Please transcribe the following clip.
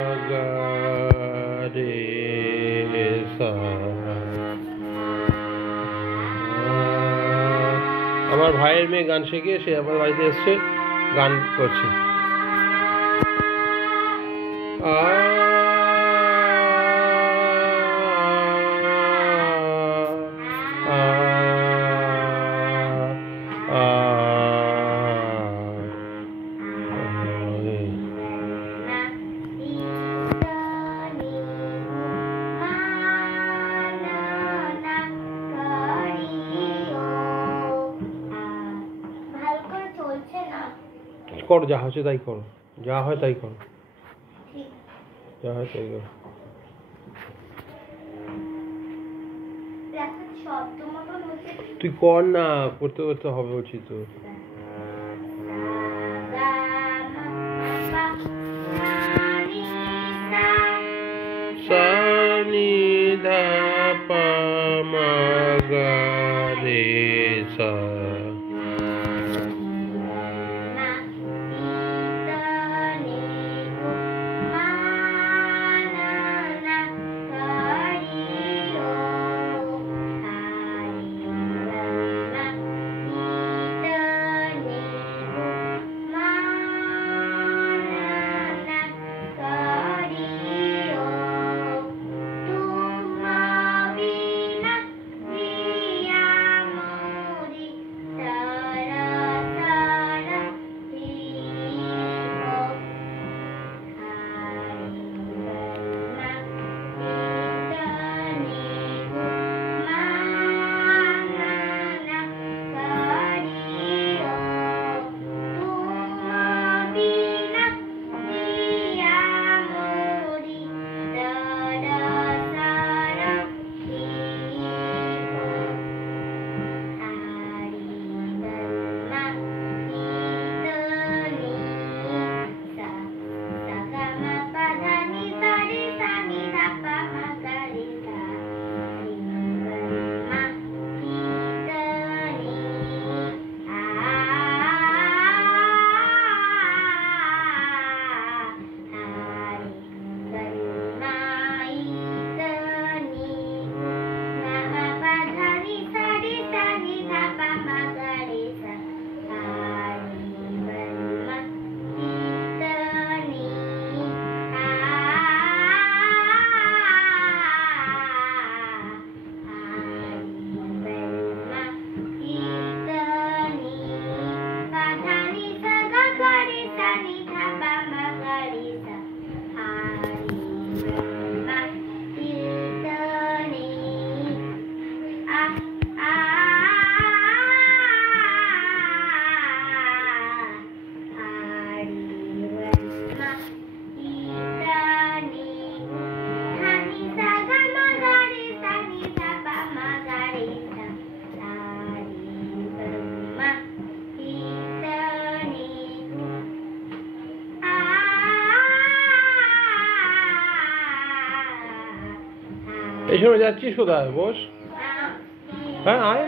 রে সা। আমার ভাইয়ের মেয়ে গান শিখে সে আমার বাড়িতে এসছে, গান করছে। করো, যা হচ্ছে তাই করো, যা হয় তাই করো, যা হয় তাই করো। তুই কর না, করতে করতে হবে বলছি তো। সা নি ধা পা মা গা রে সা। এই সময় যাচ্ছিস কোথায়? বস। হ্যাঁ, আয়।